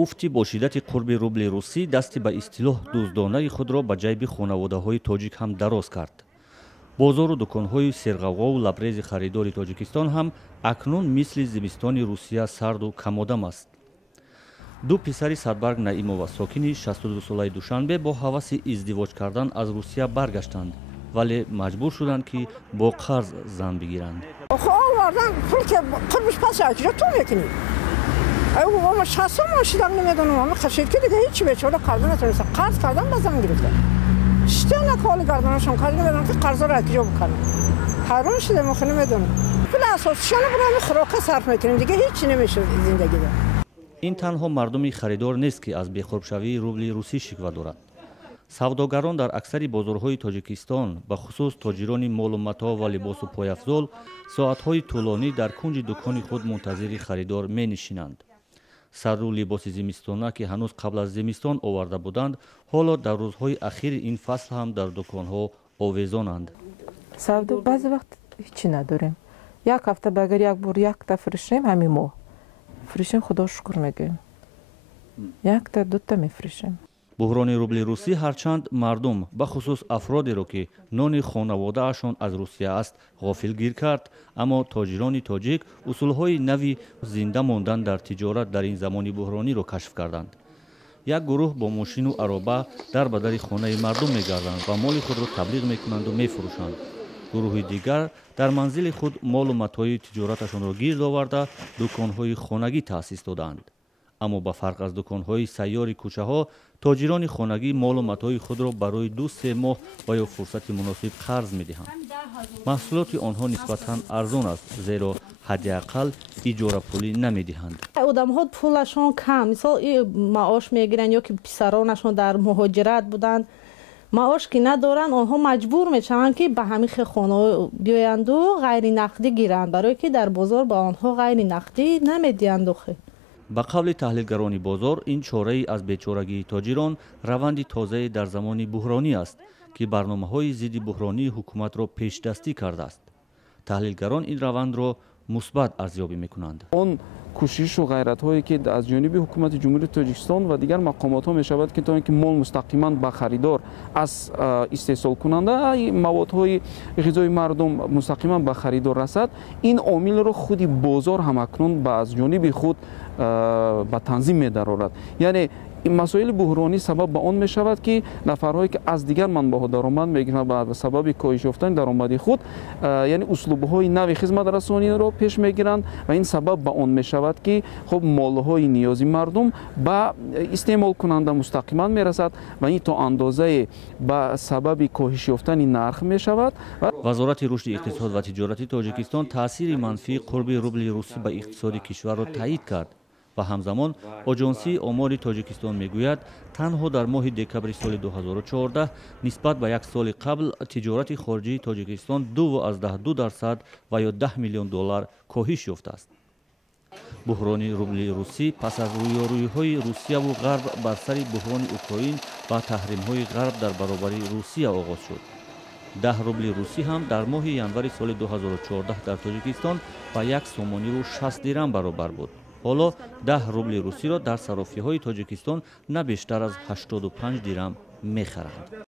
افتی با شدت قرب روبل روسی دستی به اصطلاح دزدانه خود را به جیب خانواده‌های تاجیک هم دراز کرد. بازار و دکان‌های سرغوغا و لبریز خریدار تاجیکستان هم اکنون مثل زمستان روسیه سرد و کم‌آدم است. دو پسر صدبرگ نعیمова ساکنی 62 ساله دوشنبه با هوس ازدواج کردن از روسیه برگشتند ولی مجبور شدند که با قرض زن بگیرند. خب آوردن پول که قربش پس اجرا تو میکنی. ایو ما شخصا ماشیدم نمیدونم ما خشید که دیگه هیچ بیچاره قرض نتونست قرض کردن بازم گرفتن. شتن کال گردنشون کار نمیدونم که قرض را اجرا بکنن. حرام شده ما نمیدونم. پول اساسشون برای خوراک صرف میکنیم دیگه هیچ نمیشه زندگی ده. این تنها مردمی خریدار نیست که از بیخربشوی روبل روسی شکوه دارند. سوداگران در اکثر بازارهای تاجیکستان به خصوص تاجران مال و متاع و لباس و پایافزال ساعتهای طولانی در کنج دکان خود منتظر خریدار می نشینند. سر و لباس زمستانه که هنوز قبل از زمستان آورده بودند حالا در روزهای اخیر این فصل هم در دکانها آویزانند. سودا بعضی وقت هیچی نداریم. یک هفته بگر یک بار یک تا فرشیم همین ماه. فرشیم خدا شکر میگیم. یک تا دو تا میفروشیم. بحران روبل روسی هرچند مردم به خصوص افرادی را که نان خانواده اشان از روسیه است غافلگیر کرد، اما تاجران تاجیک اصولهای نوی زنده ماندن در تجارت در این زمان بحرانی را کشف کردند. یک گروه با ماشین و عربه در به در خانه مردم میگردند و مال خود را تبلیغ میکنند و میفروشند. گروه دیگر در منزل خود مال و متاع تجارتشان را گیر آورده دکانهای خانگی تأسیس دادند. اما با فرق از دکانهای سیار کوچه ها تاجران خانگی مال و متاع خود را برای 2-3 ماه و یا فرصت مناسب قرض می‌دهند. محصولات آنها نسبتاً ارزان است زیرا حداقل اجاره پولی نمی‌دهند. آدم‌ها پولشون کم، مثلا معاش میگیرن یا که پسرانشون در مهاجرت بودن معاش که ندارن آنها مجبور میشن که به همین خانه بیایند و غیر نقدی گیرند برای که در بازار با آنها غیر نقدی نمیدهند. با قول تحلیلگران بازار این چاره از بیچارگی تاجران روند تازه در زمان بحرانی است که برنامه‌های ضد بحرانی حکومت را پیش دستی کرده است. تحلیلگران این روند را مثبت ارزیابی می‌کنند. اون کوشش و غیرت‌هایی که از جانب حکومت جمهوری تاجیکستان و دیگر مقامات‌ها می‌شود که تا اینکه مال مستقیما به خریدار از استحصال کننده موادهای غذایی مردم مستقیما به خریدار رسد، این عامل را خودی بازار هم اکنون از جانب خود به تنظیم می‌دارد. یعنی این مسائل بحرانی سبب به آن می شود که نفرهایی که از دیگر منبع‌ها درآمد میگیرند به سبب کاهش یافتن درآمد خود یعنی اسلوب‌های نوی خدمت رسانی را پیش میگیرند و این سبب به آن می شود که خب مال‌های نیازی مردم به استعمال کننده مستقیما میرسد و این تا اندازه به سبب کاهش یافتن نرخ می شود. وزارت رشد اقتصاد و تجارت تاجیکستان تاثیر منفی قرب روبل روسی به اقتصاد کشور را تایید کرد و همزمان آژانسی آمار تاجیکستان میگوید تنها در ماه دکبر سال 2014 نسبت به یک سال قبل تجارت خارجی تاجیکستان 2.2% و یا 10 میلیون دلار کاهش یافته است. بحران روبل روسی پس از رویارویی‌های روسیه و غرب بر سر بحران اوکراین و تحریم‌های غرب در برابر روسیه آغاز شد. 10 روبل روسی هم در ماه ینور سال 2014 در تاجیکستان با 1 سومانی و 60 درم برابر بود. حالا 10 روبل روسی را در صرافی‌های تاجیکستان نه بیشتر از 85 درم می‌خرند.